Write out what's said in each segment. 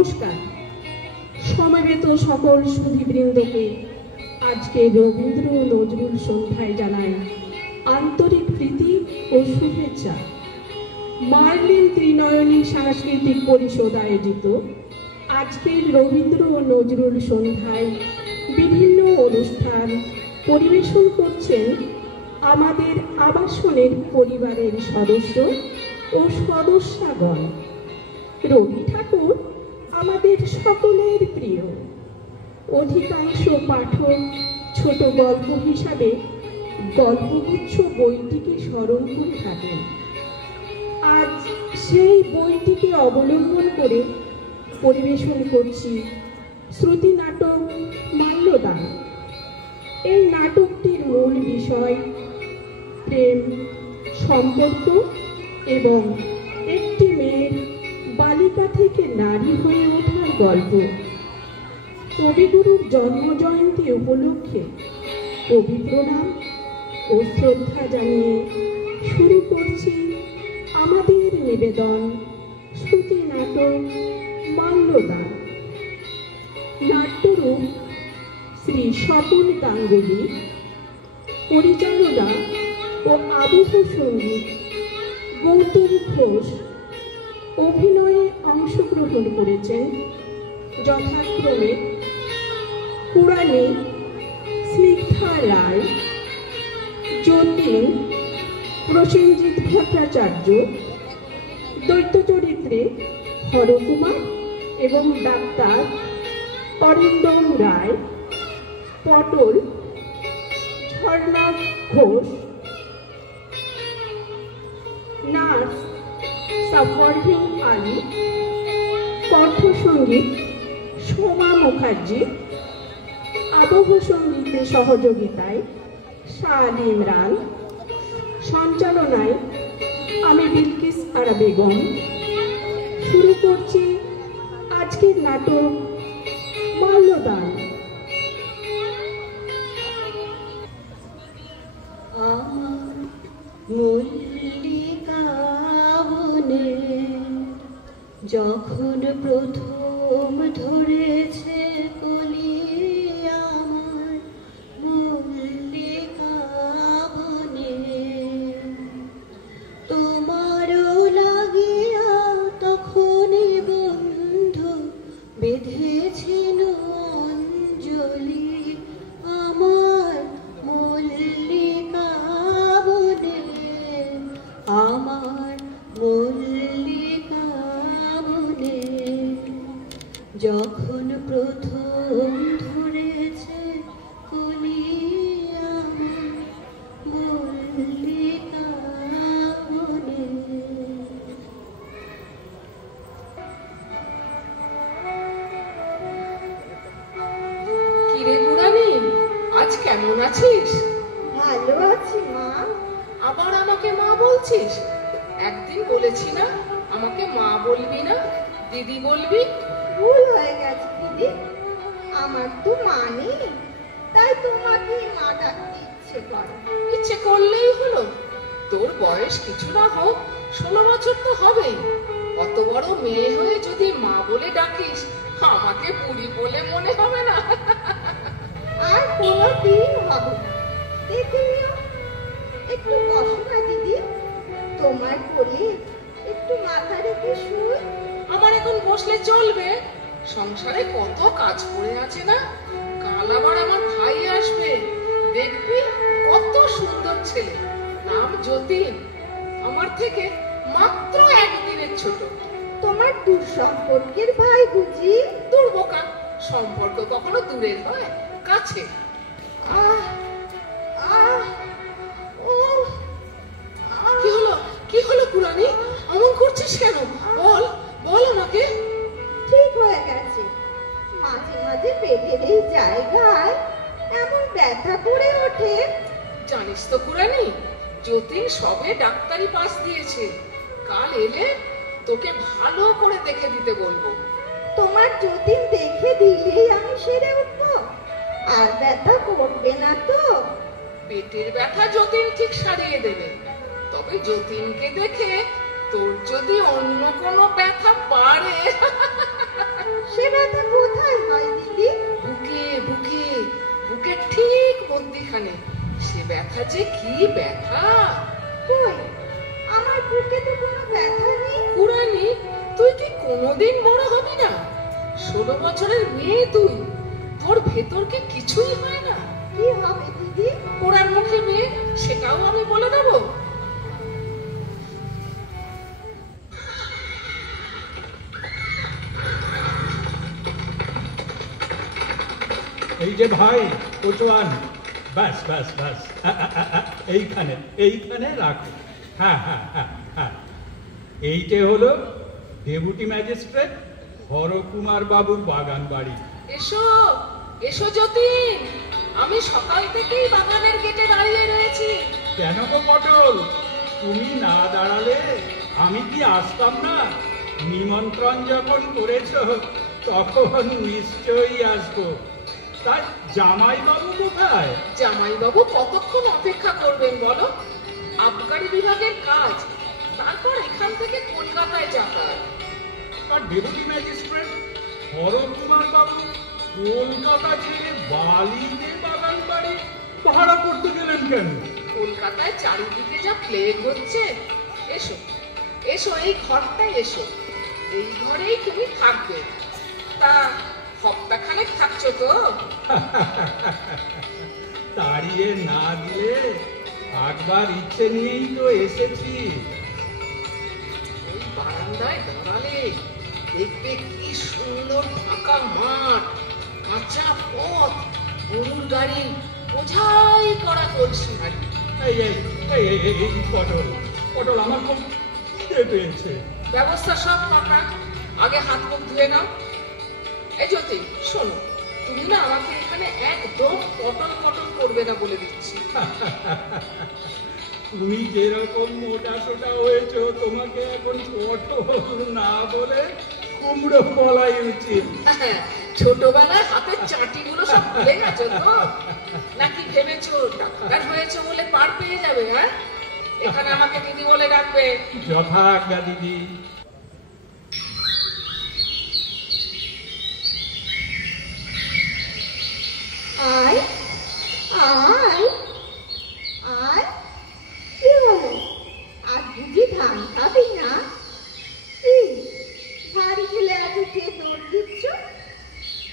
নমস্কার সমবেত সকল সুধীবৃন্দকে আজকে রবীন্দ্র ও নজরুল সন্ধ্যায় জানাই আন্তরিক প্রীতি ও শুভেচ্ছা। মার্লিন ত্রিনয়নী সাংস্কৃতিক পরিষদ আয়োজিত আজকের রবীন্দ্র ও নজরুল সন্ধ্যায় বিভিন্ন অনুষ্ঠান পরিবেশন করছেন আমাদের আবাসনের পরিবারের সদস্য ও সদস্যগণ। রবি ঠাকুর আমাদের সকলের প্রিয়। অধিকাংশ পাঠক ছোট গল্প হিসাবে গল্পগুচ্ছ বইটিকে স্মরণ করে থাকেন। আজ সেই বইটিকে অবলম্বন করে পরিবেশন করছি শ্রুতি নাটক মাল্যদান। এই নাটকটির মূল বিষয় প্রেম, সম্পর্ক এবং একটি মেয়ের বালিকা থেকে নারী হয়ে ওঠার গল্প। কবিগুরুর জন্মজয়ন্তী উপলক্ষে কবি প্রণাম ও শ্রদ্ধা জানিয়ে শুরু করছি আমাদের নিবেদন শ্রুতি নাটক মাল্যদান। নাট্যরূপ শ্রী স্বপন গাঙ্গুলি, পরিচালনা ও আবহ সঙ্গীত গৌতম ঘোষ। অভিনয়ে অংশগ্রহণ করেছেন যথাক্রমে কুড়ানি স্নিগ্ধা রায়, যতীন প্রসেনজিৎ ভট্টাচার্য, দৈত্য চরিত্রে হরকুমার এবং ডাক্তার অরিন্দম রায়, পটল ঝর্ণা ঘোষ, নার্স সাফওয়ারহিন আলী, কণ্ঠসঙ্গীত সোমা মুখার্জি, আবহ সঙ্গীতে সহযোগিতায় শাহ ইমরান, সঞ্চালনায় আমি বিলকিস আরা বেগম। শুরু করছি আজকের নাটক মাল্যদান। যখন প্রথম ধরেছে কলি আমার মল্লিকা বনে, তোমারও লাগিয়া তখনই বন্ধু বেঁধেছিল অঞ্জলি আমার মল্লিকা বনে, আমার মল্লিকা বনে। যখন প্রথম ধরেছে কলি আমার মল্লিকা বনে। কিরে বুড়ানি, আজ কেমন আছিস? ভালো আছি মা। আবার আমাকে মা বলছিস? একদিন বলেছি না আমাকে মা বলবি না, দিদি বলবি? ভুল হয়ে গেছে দিদি, আমার তো মা নেই, তাই তোমাকে মা ডাকতে ইচ্ছে করে। ইচ্ছে করলেই হলো? তোর বয়স কিছু না হোক 16 বছর তো হবেই। অত বড় মেয়ে হয়ে যদি মা বলে ডাকিস, আমাকে বুড়ি বলে মনে হবে না? আর কোনোদিন হবে না, দেখে নিও। একটু বসো না দিদি, তোমার কোলে একটু মাথা রেখে শুই। আমার এখন বসলে চলবে? সংসারে কত কাজ পড়ে আছে না? কাল আবার আমার ভাই আসবে, দেখবি কত সুন্দর ছেলে, নাম যতীন, আমার থেকে মাত্র 1 দিনের ছোট। তোমার দূর সম্পর্কের ভাই বুঝি? দূর বোকা, সম্পর্ক কখনো দূরের হয়, কাছে। আহ আহ ও কি হলো পুরানি? অমন করছিস কেন? বল বল আমাকে। ঠিক হয়ে গেছে, মাঝে মাঝে পেটের এই জায়গায় এমন ব্যথা করে ওঠে। জানিস তো পুরানি, যতীন সবে ডাক্তারি পাস দিয়েছে, কাল এলে তোকে ভালো করে দেখে দিতে বলবো। তোমার যতীন দেখে দিলেই আমি সেরে উঠবো? আর ব্যথা করবে না তো? পেটের ব্যথা যতীন ঠিক সারিয়ে দেবে, তবে যতীনকে দেখে তোর যদি অন্য কোনো ব্যথা বাড়ে এখানে, সে ব্যথা যে কি ব্যথা। কই, আমার বুকে তো কোনো ব্যথা নেই। পুরানি, তুই কি কোনোদিন বড় হবি না? 16 বছরের মেয়ে তুই, তোর ভেতর কি কিছুই হয় না? কি হবে দিদি? পোড়ার মুখে মেয়ে, সেটাও আমি বলে দেবো? এই যে ভাই কোচওয়ান, ব্যাস ব্যাস ব্যাস, এইখানে এইখানে রাখো। হ্যাঁ হ্যাঁ হ্যাঁ হ্যাঁ, এইটা হলো ডেপুটি ম্যাজিস্ট্রেট হরকুমার বাবুর বাগান বাড়ি। এসো এসো যতীন, আমি সকাল থেকেই বাগানের গেটে দাঁড়িয়ে রয়েছি। কেন গো পটল, তুমি না দাঁড়ালে আমি কি আসতাম না? নিমন্ত্রণ যখন করেছ তখন নিশ্চয়ই আসবো। তাই জামাই বাবু কোথায়? জামাইবাবু কতক্ষণ অপেক্ষা করবেন বলো? আবগারি বিভাগের কাজ, তারপর এখান থেকে কলকাতায় যাতায়াত। আর ডেপুটি ম্যাজিস্ট্রেট হরকুমার বাবু কলকাতা ছেড়ে বালিতে বাগান বাড়ি ভাড়া করতে গেলেন কেন? কলকাতায় চারিদিকে যা প্লেগ হচ্ছে। এসো এসো, এই ঘরটায় এসো, এই ঘরেই তুমি থাকবে। তা সপ্তাহখানেক থাকছো তো? তাড়িয়ে না দিলে একবার ইচ্ছে নিয়েই তো এসেছি। ওই বারান্দায় দাঁড়ালে দেখবে কি সুন্দর ফাঁকা মাঠ, কাঁচা পথ, গরুর গাড়ি, বোঝাই করা কলসি হাঁড়ি। এই এই এই এই এই এই পটল পটল, আমার খুব খিদে পেয়েছে। ব্যবস্থা সব পাকা, আগে হাত মুখ ধুয়ে নাও। এই জ্যোতি শোনো, তুমি না আমাকে এখানে একদম পটল পটল করবে না বলে দিচ্ছি। তুমি যেরকম মোটা সোটা হয়েছ, তোমাকে এখন পটল না বলে কুমড়ো বলাই উচিত। ছোটবেলায় হাতের চাটিগুলো সব ভুলে গেছো তো? নাকি ভেবেছো ডাক্তার হয়েছে বলে পার পেয়ে যাবে? হ্যাঁ, এখানে আমাকে দিদি বলে ডাকবে। যথা আজ্ঞা দিদি। আয় আয় আয়, কি হলো? আজ বুঝি ধান খাবি না? কি বাড়ি খেলে আজ উঠে দৌড় দিচ্ছ?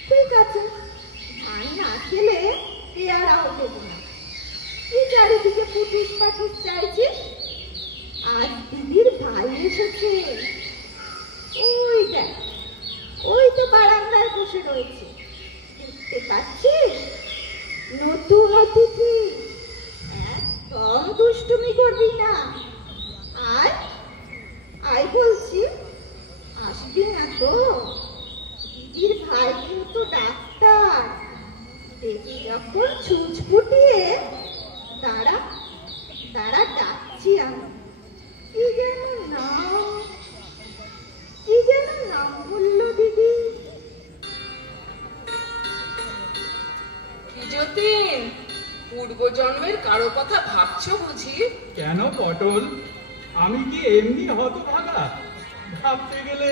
ঠিক আছে, ধান না খেলে পেয়ারাও দেবো না। কি চারিদিকে পুটুস পাটুস চাইছিস? আজ দিদির ভাই এসেছে। ওই দেখ, ওই তো বারান্দায় বসে রয়েছে, দেখতে পাচ্ছিস? নতুন অতিথি, একদম দুষ্টুমি করবি না। আয় আয় বলছি, আসবি না তো? দিদির ভাই কিন্তু ডাক্তার, দেখি যখন ছুঁচ ফুটিয়ে। দাঁড়া দাঁড়া, ডাকছি আমি। কি যেন নাম, কি যেন নাম বললো দিদি? কি যতীন, পূর্বজন্মের কারো কথা ভাবছো বুঝি? কেন পটল, আমি কি এমনি হতভাগা? ভাবতে গেলে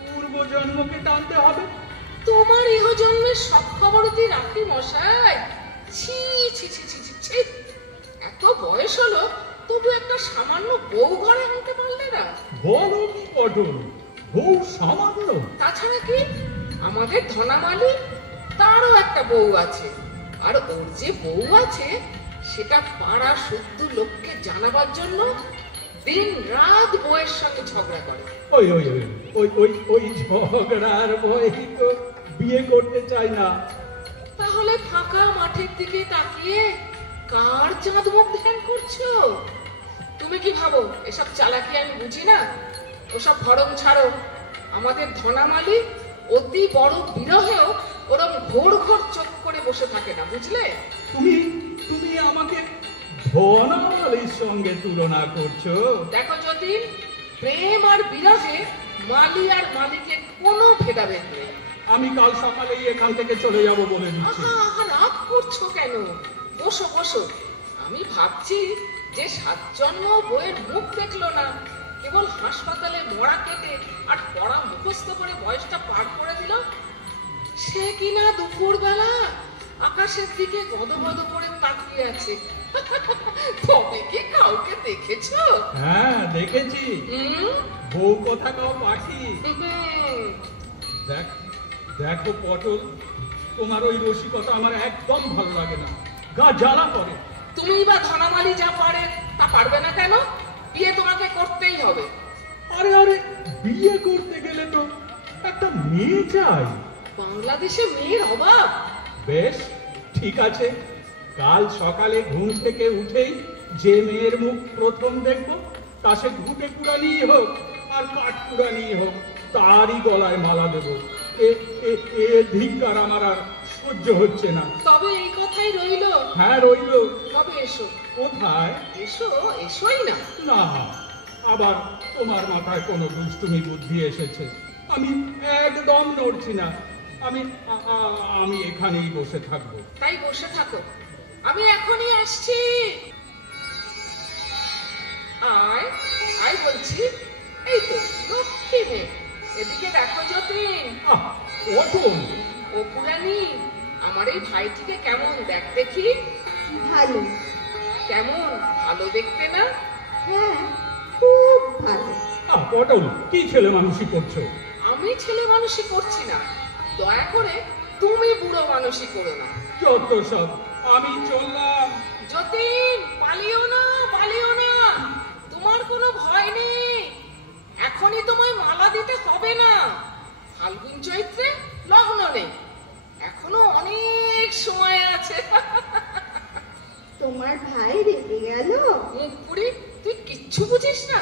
পূর্ব জন্মকে টানতে হবে। তোমার ইহ জন্মের সব খবর তুই রাখি মশাই? ছি ছি ছি ছি ছি ছি, এত বয়স হলো তবু একটা সামান্য বউ ঘরে আনতে পারলে না? বলো কি পটল, বউ সামান্য? তাছাড়া কি, আমাদের ধনামালি, তারও একটা বউ আছে। আর ওর যে বউ আছে সেটা পাড়া 70 লোককে জানাবার জন্য দিন রাত বউয়ের সঙ্গে ঝগড়া করে। ওই ওই ওই ওই ওই ওই ঝগড়ার ভয়েই তো বিয়ে করতে চাই না। তাহলে ফাঁকা মাঠের দিকে তাকিয়ে কার চাঁদ মুখ ধ্যান করছো? তুমি কি ভাবো এসব চালাকি আমি বুঝি না? ওসব ভরম ছাড়ো। আমাদের ধনামালি অতি বড় বিরহেও ওরম ঘোর ঘোর চোখ করে বসে থাকে না, বুঝলে? তুমি তুমি আমাকে ধনামালির সঙ্গে তুলনা করছো? দেখো যতীন, প্রেম আর বিরহে মালি আর মালিকের কোনো ভেদাভেদ নেই। আমি কাল সকালেই এখান থেকে চলে যাব বলে দিচ্ছি। আহা আহা, রাগ করছো কেন? বসো বসো। আমি ভাবছি যে 7 জন্ম বইয়ের মুখ দেখলো না, কেবল হাসপাতালে মরা কেটে আর পড়া মুখস্থ করে বয়সটা পার করে দিল, সে কিনা দুপুর বেলা আকাশের দিকে গদগদ করে তাকিয়ে আছে। তবে কি কাউকে দেখেছো? হ্যাঁ দেখেছি, হুম? বউ কথা কাও পাখি। হুম। দেখ দেখো পটল, তোমার ওই রসিকতা আমার একদম ভালো লাগে না, গা জ্বালা করে। তুমি বা ধনামালি যা পারে তা পারবে না কেন? বিয়ে তোমাকে করতেই হবে। আরে আরে, বিয়ে করতে গেলে তো একটা মেয়ে চাই। বাংলাদেশে মেয়ের অভাব। বেশ ঠিক আছে, কাল সকালে ঘুম থেকে উঠেই যে মেয়ের মুখ প্রথম দেখবো, তা সে ঘুটে কুড়ানি হোক আর কাঠ কুড়ানি হোক, তারই গলায় মালা দেবো। এ এ এ ধিক্কার আমার আর সহ্য হচ্ছে না। তবে এই কথাই রইলো। হ্যাঁ রইল। তবে এসো। কোথায়? এসো, এসোই না। না, আবার তোমার মাথায় কোনো দুষ্টুমি বুদ্ধি এসেছে। আমি একদম নড়ছি না, আমি আমি এখানেই বসে থাকবো। তাই বসে থাকো, আমি এখনই আসছি। আয় আয় বলছি। এই তো লক্ষ্মী মেয়ে, এদিকে দেখো যতীন। আহ, অটল। ও পুরানি, আমার এই ভাইটিকে কেমন দেখ দেখি। ভালো। কেমন ভালো দেখতে না? হ্যাঁ, খুব ভালো। অটল, কি ছেলে মানুষই করছো? আমি ছেলে মানুষই করছি না, দয়া করে তুমি বুড়ো মানুষই করো না। যত সব, আমি চললাম। যতীন, পালিও না, পালিও না। তোমার কোনো ভয় নেই, এখনই তোমায় মালা দিতে হবে না। ফাল্গুন চৈত্রে লগ্ন নেই, এখনো অনেক সময় আছে। তোমার ভাই রেগে গেল? মুখ পুরি, তুই কিচ্ছু বুঝিস না,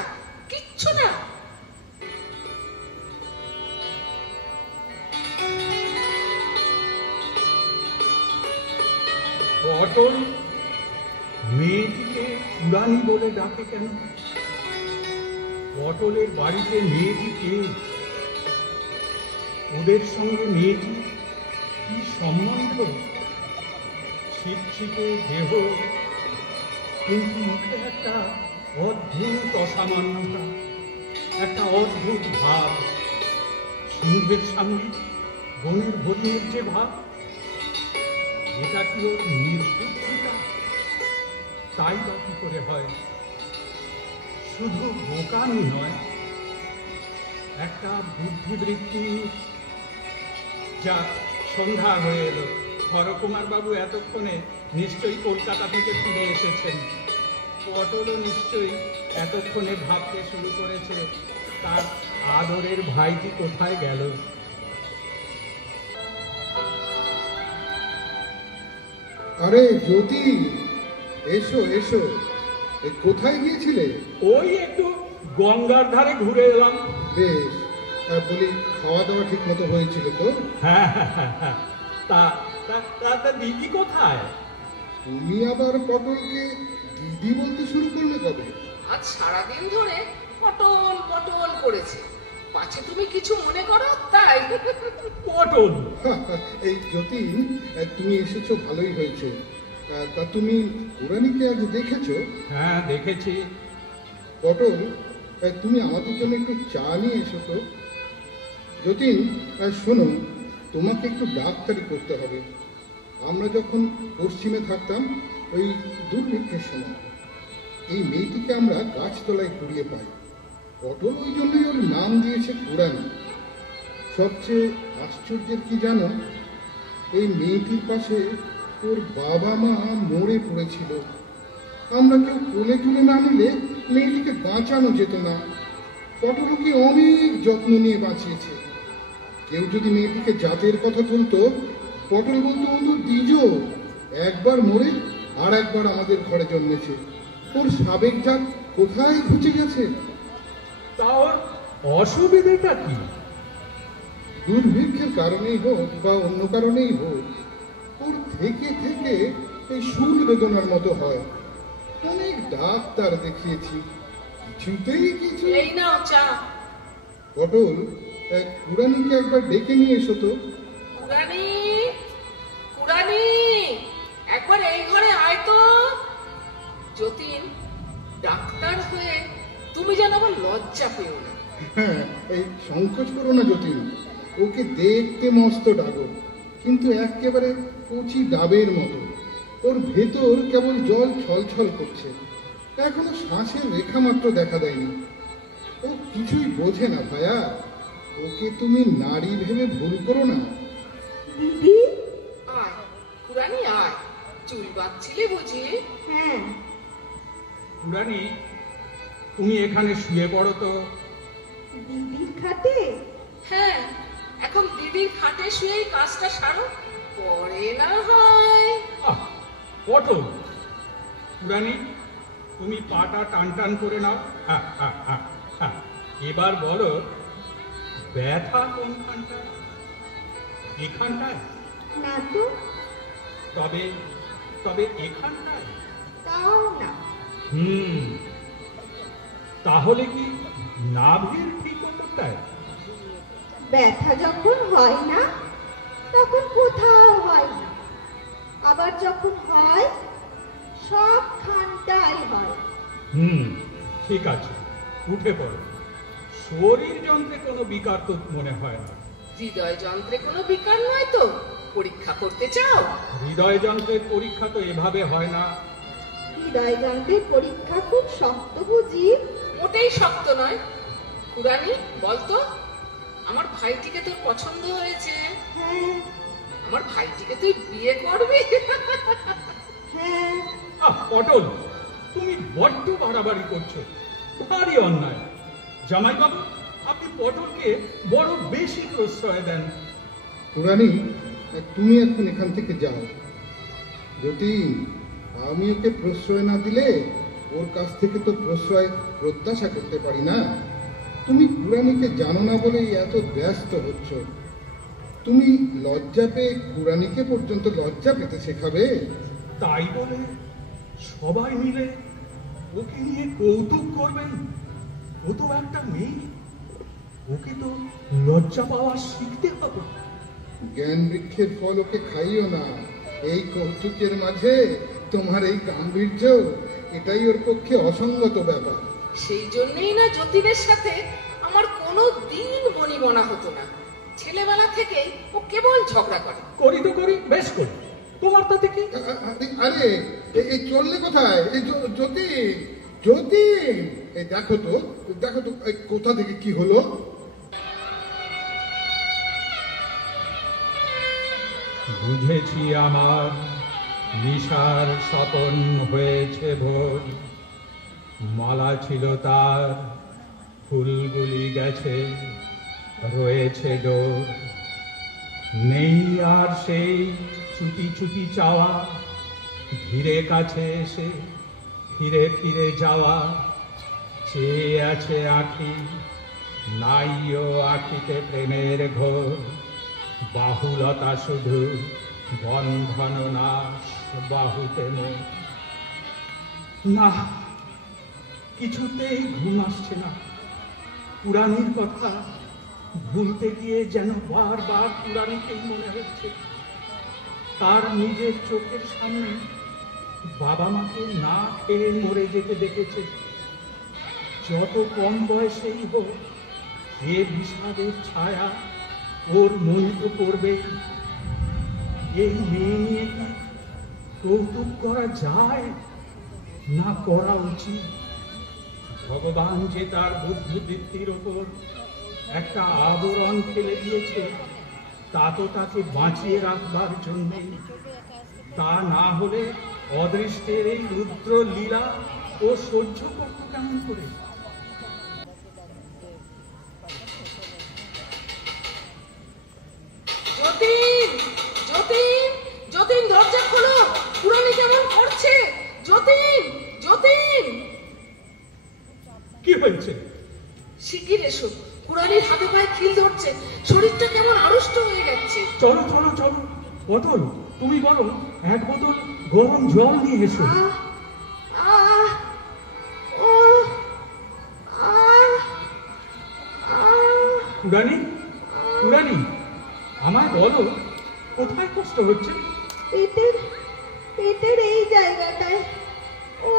কিচ্ছু না। অটল, মেয়েটিকে পুরানি বলে ডাকে কেন? অটলের বাড়িতে মেয়েটি কে? ওদের সঙ্গে মেয়েটি কি সম্বন্ধ? ছিপছিপে দেহ, কিন্তু মুখে একটা অদ্ভুত অসামান্যতা, একটা অদ্ভুত ভাব। সিংহের সামনে বনের হরিণের যে ভাব, এটা কি ওর নির্বুদ্ধিতা? তাই বা কি করে হয়? শুধু বোকামি নয়, একটা বুদ্ধিবৃত্তি। যা সন্ধ্যা হয়ে এলো, হরকুমার বাবু এতক্ষণে নিশ্চয়ই কলকাতা থেকে ফিরে এসেছেন। পটলও নিশ্চয়ই এতক্ষণে ভাবতে শুরু করেছে তার আদরের ভাইটি কোথায় গেল। আরে জ্যোতি, এসো এসো। এ কোথায় গিয়েছিলে? ওই একটু গঙ্গার ধারে ঘুরে এলাম। বেশ, বলি খাওয়া দাওয়া ঠিক মতো হয়েছিল তো? হ্যাঁ হ্যাঁ হ্যাঁ হ্যাঁ। তা তা- তা- তা দিদি কোথায়? তুমি আবার পটলকে দিদি বলতে শুরু করলে কবে? আজ সারাদিন ধরে পটল পটল করেছে, পাছে তুমি কিছু মনে করো তাই। পটল। এই যতীন, তুমি এসেছো ভালোই হয়েছে। তা তুমি পুরানিকে আজ দেখেছো? হ্যাঁ দেখেছি। পটল, তুমি আমাদের জন্য একটু চা নিয়ে এসো তো। যতীন, শোনো, তোমাকে একটু ডাক্তারি করতে হবে। আমরা যখন পশ্চিমে থাকতাম, ওই দুর্ভিক্ষের সময় এই মেয়েটিকে আমরা গাছতলায় কুড়িয়ে পাই। পটল ওই জন্যই ওর নাম দিয়েছে পুরানি। সবচেয়ে আশ্চর্যের কি জানো, এই মেয়েটির পাশে ওর বাবা মা মরে পড়েছিল। আমরা কেউ কোলে তুলে না নিলে মেয়েটিকে বাঁচানো যেত না। পটলকে অনেক যত্ন নিয়ে বাঁচিয়েছে। কেউ যদি মেয়েটিকে জাতের কথা বলতো, পটল বলতো ও তো দ্বিজ, একবার মরে আর একবার আমাদের ঘরে জন্মেছে। ওর সাবেক জাত কোথায় ঘুচে গেছে? তা ওর অসুবিধেটা কি? দুর্ভিক্ষের কারণেই হোক বা অন্য কারণেই হোক, ওর থেকে থেকে এই শুল বেদনার মতো হয়। অনেক ডাক্তার দেখিয়েছি, কিছুতেই কিছু। এই নাও চা। পটল, পুরানিকে একবার ডেকে নিয়ে এসো তো। পুরানি, পুরানি, একবার এই ঘরে আয় তো। যতীন, ডাক্তার হয়ে তুমি যেন আবার লজ্জা পেও না। হ্যাঁ, এই সংকোচ করো না যতীন, ওকে দেখতে মস্ত ডাকো, কিন্তু একেবারে কচি ডাবের মতো। ওর ভেতর কেবল জল ছলছল করছে, এখনো শ্বাসের রেখা মাত্র দেখা দেয়নি। ও কিছুই বোঝে না ভায়া, ওকে তুমি নারী ভেবে ভুল করো না। দিদি। আয় পুরানি আয়, চুল বাঁধছিলে বুঝি? হ্যাঁ। পুরানি, তুমি এখানে শুয়ে পড়ো তো। দিদির খাটে? হ্যাঁ, এখন দিদির খাটে শুয়েই কাজটা সারো, পরে না হয়। আহ, পটল, পুরানি তুমি পাটা টান টান করে নাও। হ্যাঁ হ্যাঁ হ্যাঁ হ্যাঁ, এবার বলো ব্যথা কোনখানটায়? এখানটায়? না তো। তবে তবে এখানটায়? তাও না। তাহলে কি নাভির ঠিক ওপরটায়? ব্যথা যখন হয় না তখন কোথাও হয় না, আবার যখন হয় সবখানটাই হয়। ঠিক আছে, উঠে পড়ো। শরীর যন্ত্রে কোনো বিকার তো মনে হয় না। হৃদয় যন্ত্রে কোনো বিকার নয় তো? পরীক্ষা করতে চাও? হৃদয় যন্ত্রের পরীক্ষা তো এভাবে হয় না। হৃদয় যন্ত্রের পরীক্ষা খুব শক্ত বুঝি? মোটেই শক্ত নয়। পুরানি বলতো, আমার ভাইটিকে তোর পছন্দ হয়েছে? হ্যাঁ। আমার ভাইটিকে তুই বিয়ে করবি? হ্যাঁ। পটল, তুমি বড্ড বাড়াবাড়ি করছো, ভারী অন্যায়। জামাইবাবু, আপনি পটলকে বড় বেশি প্রশ্রয় দেন। পুরানি, তুমি এখন এখান থেকে যাও। যদি আমি ওকে প্রশ্রয় না দিলে ওর কাছ থেকে তো প্রশ্রয় প্রত্যাশা করতে পারি না। তুমি পুরানিকে জানো না বলেই এত ব্যস্ত হচ্ছ। তুমি লজ্জা পেয়ে পুরানিকে পর্যন্ত লজ্জা পেতে শেখাবে? তাই বলে সবাই মিলে ওকে নিয়ে কৌতুক করবেন? ও তো একটা মেয়ে, ওকে তো লজ্জা পাওয়া শিখতে হবে। জ্ঞান বৃক্ষের ফল ওকে খাইও না। এই কৌতুকের মাঝে তোমার এই গাম্ভীর্য, এটাই ওর পক্ষে অসঙ্গত ব্যাপার। সেই জন্যই না যতীনের সাথে আমার কোনো দিন বনিবনা হতো না। ছেলেবেলা থেকে ও কেবল ঝগড়া করে। করি তো করি, বেশ করি, তোমার তাতে কি? আরে এই চললে কোথায়? এই যতীন, যতীন, এই দেখো তো এই কোথা থেকে কি হলো? বুঝেছি আমার নিশার স্বপন হয়েছে ভোর, মালা ছিল তার, ফুলগুলি গেছে, রয়েছে ডোর। নেই আর সেই চুপি চুপি চাওয়া, ধীরে কাছে এসে ফিরে ফিরে যাওয়া। চেয়ে আছে আঁখি, নাইও আঁখিতে প্রেমের ঘোর। বাহুলতা শুধু বন্ধন নাশ, বাহুতে না, কিছুতেই ঘুম আসছে না। পুরাণের কথা ভুলতে গিয়ে যেন বারবার পুরাণীকেই মনে হচ্ছে। তার নিজের চোখের সামনে বাবা মাকে না খেয়ে মরে যেতে দেখেছে। যত কম বয়সেই হোক, এ বিষাদের ছায়া ওর মনে তো পড়বেই। এই মেয়ে নিয়ে কি কৌতুক করা যায় না করা উচিত? ভগবান যে তার বুদ্ধিবৃত্তির ওপর একটা আবরণ ফেলে দিয়েছে, তা তো তাকে বাঁচিয়ে রাখবার জন্য। তা না হলে অদৃষ্টের এই রুদ্র লীলা ও সহ্য করত কেমন করে? যতীন, যতীন, যতীন, দরজা খোলো, পুরানি কেমন করছে। যতীন, যতীন। কি হয়েছে? শিগগির এসো, পুরানির হাতে পায়ে খিল ধরছে, শরীরটা কেমন আড়ষ্ট হয়ে গেছে। চলো চলো চলো। বদল, তুমি বলো এক বোতল গরম জল নিয়ে এসো। পুরানি, পুরানি, আমায় বলো কোথায় কষ্ট হচ্ছে? পেটের এই জায়গাটায়। ও,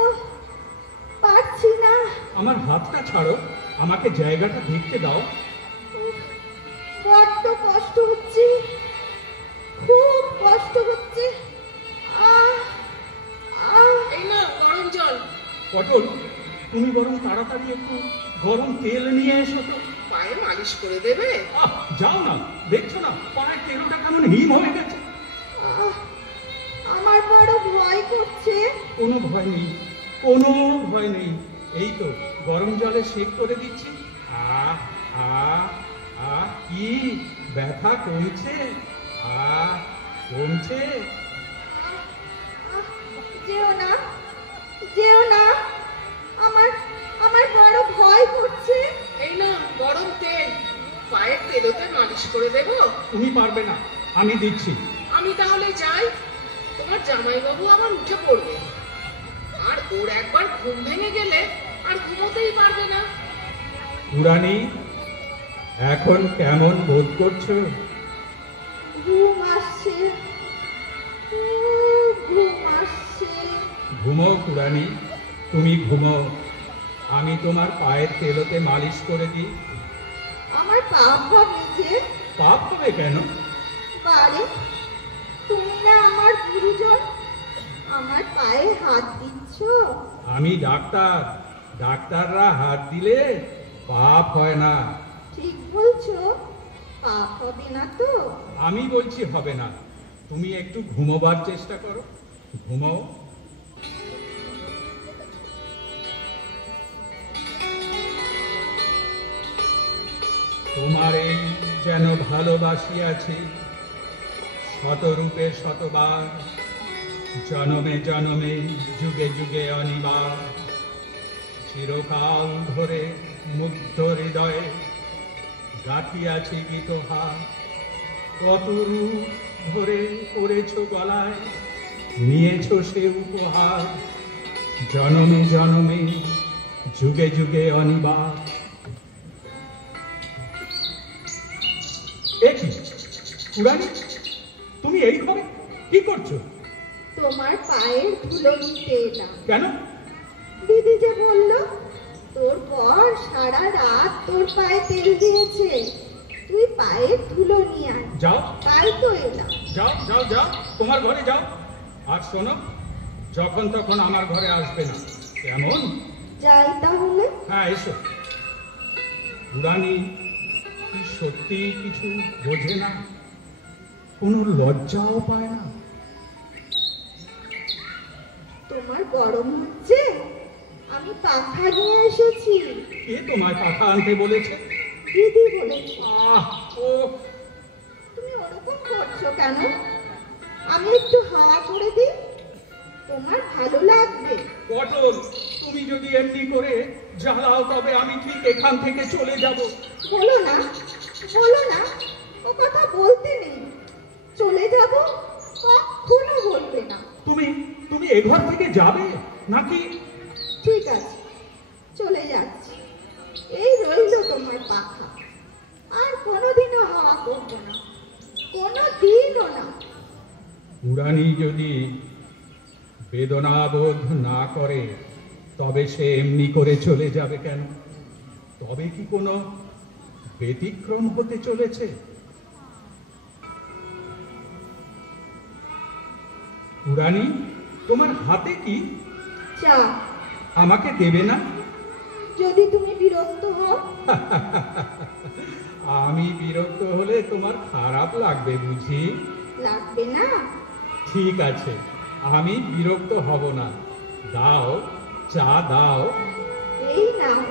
পারছি না। আমার হাতটা ছাড়ো, আমাকে জায়গাটা দেখতে দাও। বড্ড কষ্ট হচ্ছে, খুব পটল, তুমি বরং তাড়াতাড়ি একটু গরম তেল নিয়ে এসো তো। পায়ে মালিশ করে দেবে? যাও না, দেখছো না পায়ের তেলটা কেমন হিম হয়ে গেছে। আহ, আমার বড় ভয় করছে। কোনো ভয় নেই, কোনো ভয় নেই। এই তো গরম জলে সেক করে দিচ্ছি। আহ আহ আহ, কি ব্যথা কমছে? কমছে। যেও না, যেও না, আমার আমার বড় ভয় করছে। এই না গরম তেল, পায়ের তেলোতে মালিশ করে দেব। তুমি পারবে না, আমি দিচ্ছি। আমি তাহলে যাই, তোমার জামাইবাবু আবার উঠে পড়বে, আর ওর একবার ঘুম ভেঙে গেলে আর ঘুমোতেই পারবে না। পুরানি, এখন কেমন বোধ করছো? ঘুম আসছে, খুব ঘুম আসছে। ঘুমো পুরানি, তুমি ঘুমো। আমি তোমার পায়ের তেলোতে মালিশ করে দিই। আমার পাপ হবে যে? পাপ হবে কেন? পারে, তুমি না আমার গুরুজন, আমার পায়ে হাত দিচ্ছ। আমি ডাক্তার, ডাক্তাররা হাত দিলে পাপ হয় না। ঠিক বলছো, পাপ হবে না তো? আমি বলছি হবে না। তুমি একটু ঘুমোবার চেষ্টা করো, ঘুমো। তোমার এই যেন ভালোবাসিয়াছি শতরূপে শতবার, জনমে জনমে যুগে যুগে অনিবার। চিরকাল ধরে মুগ্ধ হৃদয়ে গাঁথিয়াছি গীতহার। কত রূপ ধরে পড়েছ গলায়, নিয়েছ সে উপহার। জনমে জনমে যুগে যুগে অনিবার। একই পুরানি, তুমি এই ঘরে কি করছো? তোমার পায়ের ধুলো নিতে এলাম। কেন? দিদি যে বললো তোর বর সারা রাত তোর পায়ে তেল দিয়েছে, তুই পায়ের ধুলো নিয়ে আয়। যাও, তাই তো এলাম। যাও যাও যাও, তোমার ঘরে যাও। আর শোনো, যখন তখন আমার ঘরে আসবে না, কেমন? যাই তাহলে। হ্যাঁ, এসো। পুরানি কি সত্যি কিছু বোঝে না, কোনো লজ্জাও পায় না? তোমার গরম হচ্ছে, আমি পাখা নিয়ে এসেছি। কে তোমায় পাখা আনতে বলেছে? দিদি বলেছে। ও, তুমি ওরকম করছো কেন? আমি একটু হাওয়া করে দিই, তোমার ভালো লাগবে। পটল, তুমি যদি এমনি করে জ্বালাও তবে আমি ঠিক এখান থেকে চলে যাব। বলো না, বলো না, ও কথা বলতে নেই। চলে যাব, কখনো বলবে না। তুমি তুমি এ ঘর থেকে যাবে নাকি? ঠিক আছে, চলে যাচ্ছি। এই রইলো তোমার পাখা, আর কোনোদিনও হাওয়া করবো না, কোনোদিনও না। পুরানি যদি বেদনা বোধ না করে তবে সে এমনি করে চলে যাবে কেন? তবে কি কোনো ব্যতিক্রম হতে চলেছে? পুরানি, তোমার হাতে কি? চা। আমাকে দেবে না? যদি তুমি বিরক্ত হও। আমি বিরক্ত হলে তোমার খারাপ লাগবে বুঝি? লাগবে না। ঠিক আছে, আমি বিরক্ত হব না। দাও, চা দাও। এই নাও,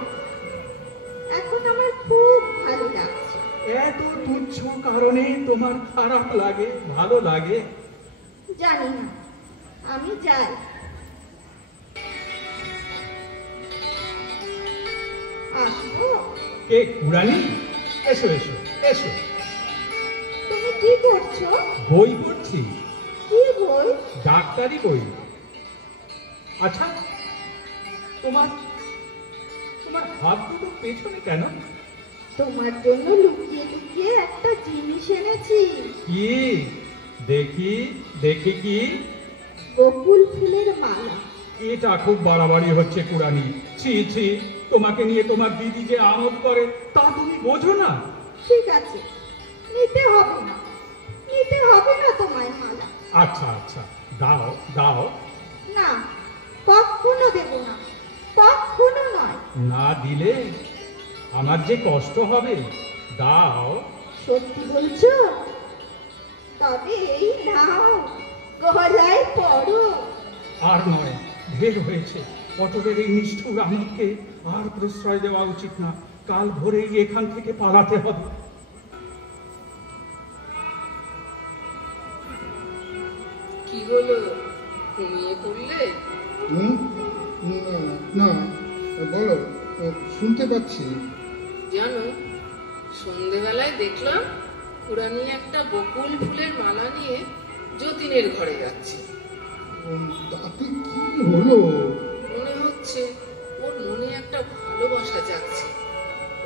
এখন আমার খুব ভালো লাগছে। এত তুচ্ছ কারণে তোমার খারাপ লাগে, ভালো লাগে? জানি না, আমি যাই। আসবো? কে পুরানি? এসো এসো এসো। তুমি কি করছো? বই পড়ছি। কি বই? ডাক্তারি বই। আচ্ছা, তোমার তোমার হাত দুটো পেছনে কেন? তোমার জন্য লুকিয়ে লুকিয়ে একটা জিনিস এনেছি। কি? দেখি দেখি কি? বকুল ফুলের মালা। এটা খুব বাড়াবাড়ি হচ্ছে পুরানি। ছি ছি, তোমাকে নিয়ে তোমার দিদি যে আমোদ করে তা তুমি বোঝো না? ঠিক আছে, নিতে হবে না, নিতে হবে না তোমায় মালা। আচ্ছা আচ্ছা, দাও দাও। না, কখনো দেব না। না দিলে আমার যে কষ্ট হবে। দাও। সত্যি বলছো? তবে এই নাও, গলায় পড়ো। আর নয়, ঢের হয়েছে। পটলের এই নিষ্ঠুর আমাকে আর প্রশ্রয় দেওয়া উচিত না। কাল ভোরেই এখান থেকে পালাতে হবে। কি হলো, ঘুমিয়ে পড়লে? না, বলো, শুনতে পাচ্ছি। জানো, সন্ধেবেলায় দেখলাম পুরানি একটা বকুল ফুলের মালা নিয়ে যতীনের ঘরে যাচ্ছে। তাতে কি হলো? মনে হচ্ছে ওর মনে একটা ভালোবাসা জাগছে।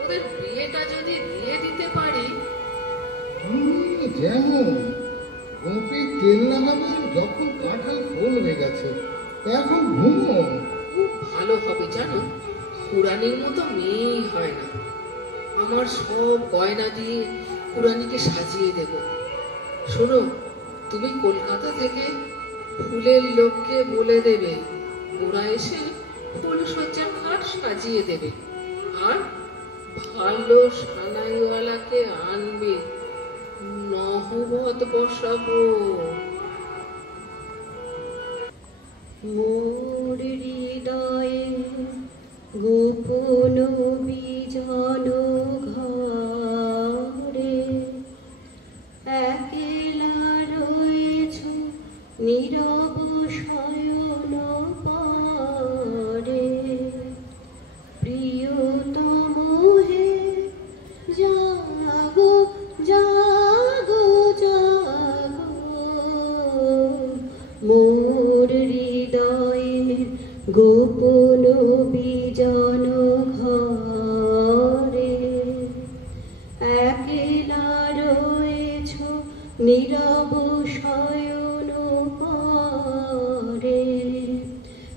ওদের বিয়েটা যদি দিয়ে দিতে পারি। যেমন গোপে তেল লাগাবে যখন কাঁঠাল ফলবে গেছে, এখন ঘুমো। খুব ভালো হবে জানো, পুরানির মতো মেয়েই হয় না। আমার সব গয়না দিয়ে পুরানিকে সাজিয়ে দেব। শোনো, তুমি কলকাতা থেকে ফুলের লোককে বলে দেবে, ওরা এসে ফুলসজ্জার খাট সাজিয়ে দেবে। আর ভালো সানাইওয়ালাকে আনবে, নহবত বসাবো। মোর হৃদয়ে গোপন বিজন ঘরে একলা রয়েছ নীরব শয়ন পরে। প্রিয়তম হে জাগো জাগো জাগো, মোর হৃদয়ের গোপন বিজন ঘরে একলা রয়েছ নীরব শয়ন পরে।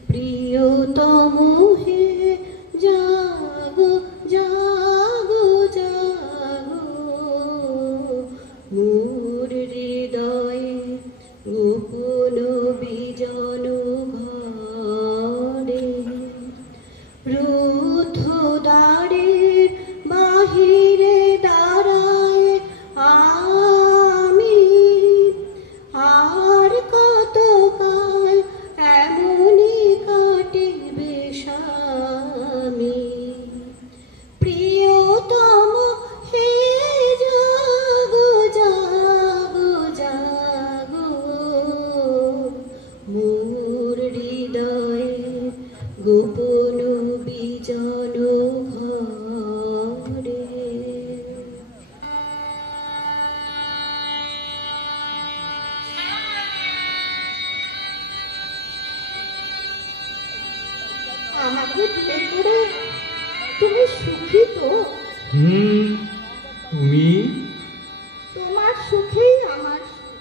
প্রিয়তম হে জাগো জাগো জাগো, মোর হৃদয়ে গোপন বিজন ঘরে। রুদ্ধ দ্বারের বাহিরে দাঁড়ায় আমি, আর কতকাল এমনি কাটিবে স্বামী। প্রিয়তম হে জাগো জাগো জাগো, মোর হৃদয়ে গোপন বিজন ঘরে। আমাকে বিয়ে করে তুমি সুখী তো? তুমি? তোমার সুখেই আমার সুখ।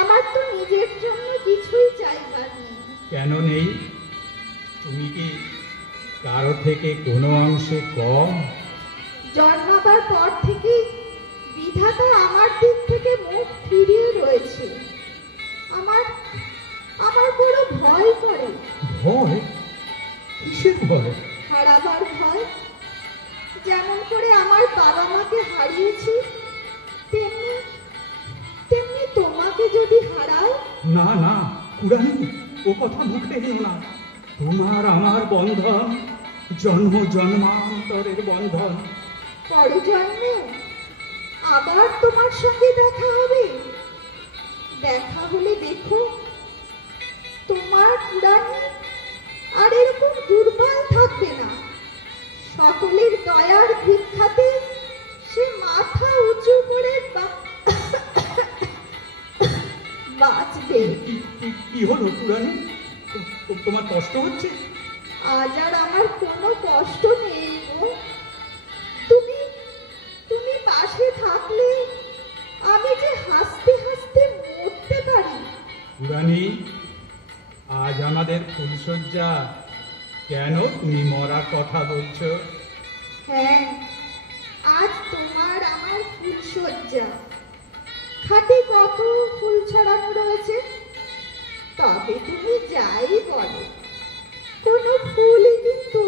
আমার তো নিজের জন্য কিছুই চাইবার নেই। কেন নেই? তুমি কি কারো থেকে কোনো অংশে কম? জন্মাবার পর থেকেই বিধাতা আমার দিক থেকে মুখ ফিরিয়ে রয়েছে। আমার আমার বড় ভয় করে। ভয়? কিসের ভয়? হারাবার ভয়। যেমন করে আমার বাবা মাকে হারিয়েছি, তেমনি তেমনি তোমাকে যদি হারাই। না না কুড়ানি, ও কথা মুখে এনো না। তোমার আমার বন্ধন জন্ম জন্মান্তরের বন্ধন। পরজন্মে আবার তোমার সঙ্গে দেখা হবে। দেখা হলে দেখো, তোমার পুরানি আর এরকম দুর্বল থাকবে না। সকলের দয়ার ভিক্ষাতে সে মাথা উঁচু করে বাঁচবে। কি হলো কুড়ানি? তোমার কষ্ট হচ্ছে? আজ আর আমার কোনো কষ্ট নেই গো। তুমি তুমি পাশে থাকলে আমি যে হাসতে হাসতে মরতে পারি। কুড়ানি, আজ আমাদের ফুলসজ্জা, কেন তুমি মরার কথা বলছো? হ্যাঁ, আজ তোমার আমার ফুলসজ্জা। খাটে কত ফুল ছড়ানো রয়েছে। তবে তুমি যাই বলো, কোনো ফুলই কিন্তু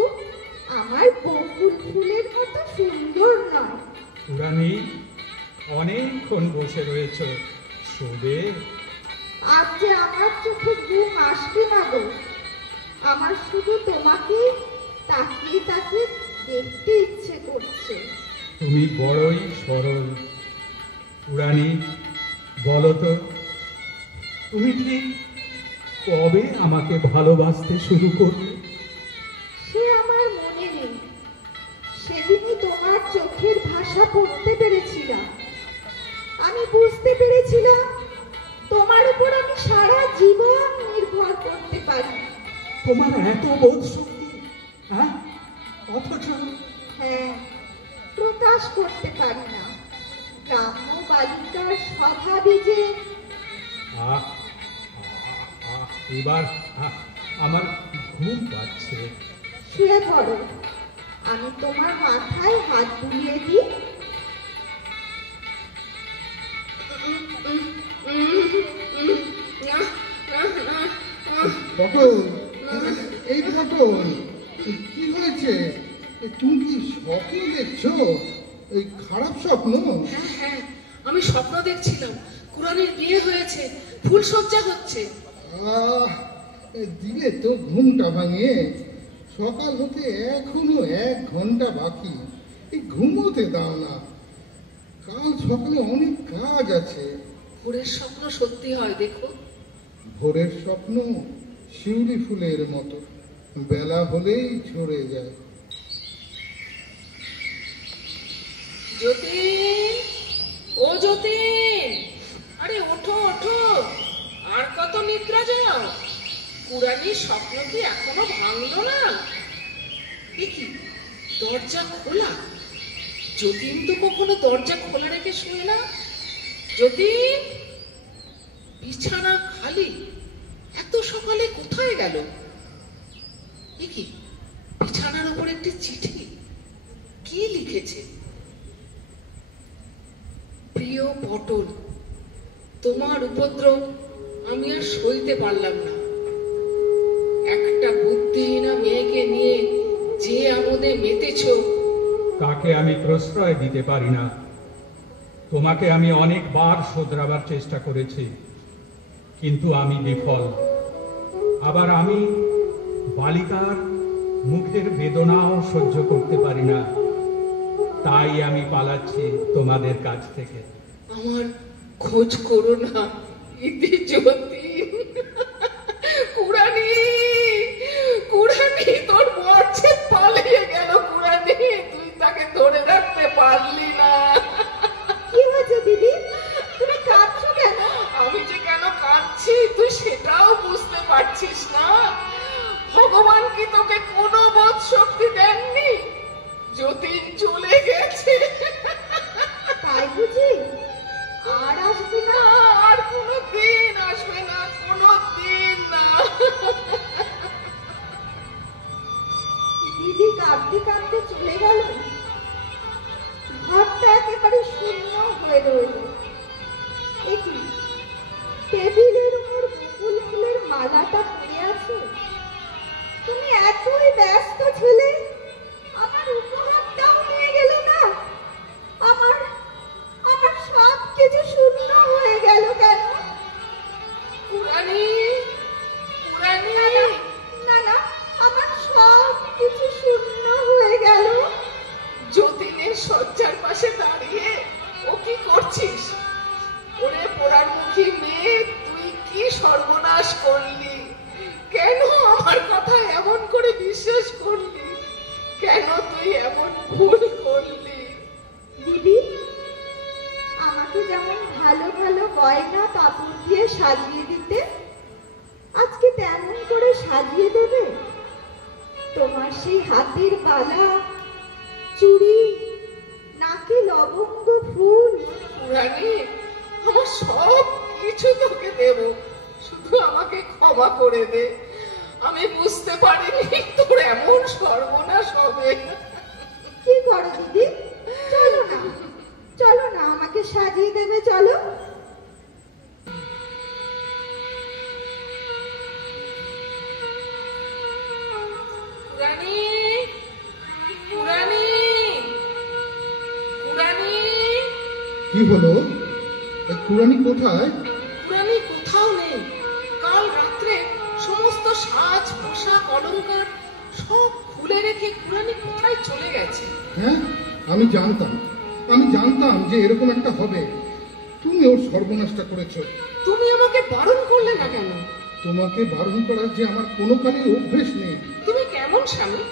আমার বকুল ফুলের মতো সুন্দর নয়। পুরানি, অনেকক্ষণ বসে রয়েছ, শোবে। আজ যে আমার চোখে ঘুম আসবে না গো। আমার শুধু তোমাকে তাকিয়ে তাকিয়ে দেখতে ইচ্ছে করছে। তুমি বড়ই সরল। পুরানি, বলো তো, তুমি ঠিক কবে আমাকে ভালোবাসতে শুরু করলে? সে আমার মনে নেই। সেদিনই তোমার চোখের ভাষা পড়তে পেরেছিলাম। আমি বুঝতে পেরেছিলাম তোমার উপর আমি সারা জীবন নির্ভর করতে পারি। তোমার এত বোধ শক্তি, হ্যাঁ? অথচ হ্যাঁ, প্রকাশ করতে পারি না। গ্রাম্য বালিকার স্বভাবই যে। আহ, এবার আমার ঘুম পাচ্ছে। শুয়ে পড়ো, আমি তোমার মাথায় হাত বুলিয়ে দিই। পটল, এই পটল, কি হয়েছে? তুমি কি স্বপ্ন দেখছো? এই খারাপ স্বপ্ন? হ্যাঁ হ্যাঁ, আমি স্বপ্ন দেখছিলাম কুরানির বিয়ে হয়েছে, ফুলসজ্জা হচ্ছে। আহ, দিলে তো ঘুমটা ভাঙিয়ে। সকাল হতে এখনো 1 ঘন্টা বাকি। এই ঘুমোতে দাও না। কাল সকালে অনেক কাজ আছে। ভোরের স্বপ্ন সত্যি হয় দেখো। ভোরের স্বপ্ন শিউলি ফুলের মতো, বেলা হলেই ঝরে যায়। যতীন, ও যতীন, আরে ওঠো ওঠো, আর কত নিদ্রা যাও? কুরানির স্বপ্ন কি এখনো ভাঙলো না? দেখি দরজা খোলা। যতীন তো কখনো দরজা খোলা রেখে শুয়ে না। যতীন, বিছানা খালি, এত সকালে কোথায় গেল? দেখি বিছানার উপর একটি চিঠি, কি লিখেছে? প্রিয় পটল, তোমার উপদ্রব আমি আর সইতে পারলাম না। একটা বুদ্ধিহীনা মেয়েকে নিয়ে যে আমোদে মেতেছ, তাকে আমি প্রশ্রয় দিতে পারি না। তোমাকে আমি অনেকবার শোধরাবার চেষ্টা করেছি, কিন্তু আমি বিফল। আবার আমি বালিকার মুখের বেদনাও সহ্য করতে পারি না। তাই আমি পালাচ্ছি তোমাদের কাছ থেকে। আমার খোঁজ করো না, ইতি যতীন। কুরানি, কুরানি, তোর বর যে পালিয়ে গেল। কুরানি, তুই তাকে ধরে রাখতে পারলি না। কি হয়েছে দিদি? তুমি কাঁদছো কেন? আমি যে কেন কাঁদছি তুই সেটাও বুঝতে পারছিস না? ভগবান কি তোকে কোনো বোধ শক্তি দেননি? যতীন চলে গেছে। তাই বুঝি? আর আসবে না? না, আর কোনো দিন আসবে না, কোনো দিন না। দিদি কাঁদতে কাঁদতে চলে গেল। ঘরটা একেবারে শূন্য হয়ে রইল। দেখি টেবিলের উপর বকুল ফুলের মালাটা পড়ে আছে। তুমি এতই ব্যস্ত ছেলে, আমার উপহারটাও নিয়ে গেলে না। আমার আমার সব কিছু শূন্য হয়ে গেল কেন? কুরানি, কুরানি, না না, আমার সব কিছু শূন্য হয়ে গেল। যতীনের শয্যার পাশে দাঁড়িয়ে ও কি করছিস? ওরে পোড়ারমুখী মেয়ে, তুই কি সর্বনাশ করলি? কেন আমার কথা এমন করে বিশ্বাস করলি? কেন তুই এমন ভুল করলি? দিদি, আমাকে যেমন ভালো ভালো গয়না কাপড় দিয়ে সাজিয়ে দিতে, আজকে তেমন করে সাজিয়ে দেবে? তোমার সেই হাতের বালা, চুড়ি, নাকে লবঙ্গ ফুল। কুরানি, আমার সব কিছু তোকে দেব, শুধু আমাকে ক্ষমা করে দে। আমি বুঝতে পারিনি তোর এমন সর্বনাশ হবে। কি করো দিদি? চলো না, চলো না, আমাকে সাজিয়ে দেবে, চলো। কুরানি, হলো? কুরানি কোথায়? কুরানি কোথাও নেই। কাল রাত্রে সমস্ত সাজ পোশাক অলংকার সব খুলে রেখে কুরানি কোথায় চলে গেছে। হ্যাঁ, আমি জানতাম যে এরকম একটা হবে। তুমি ওর সর্বনাশটা করেছো। তুমি আমাকে বারণ করলে না কেন? তোমাকে বারণ করার যে আমার কোনো কালের অভ্যেস নেই। তুমি কেমন স্বামী?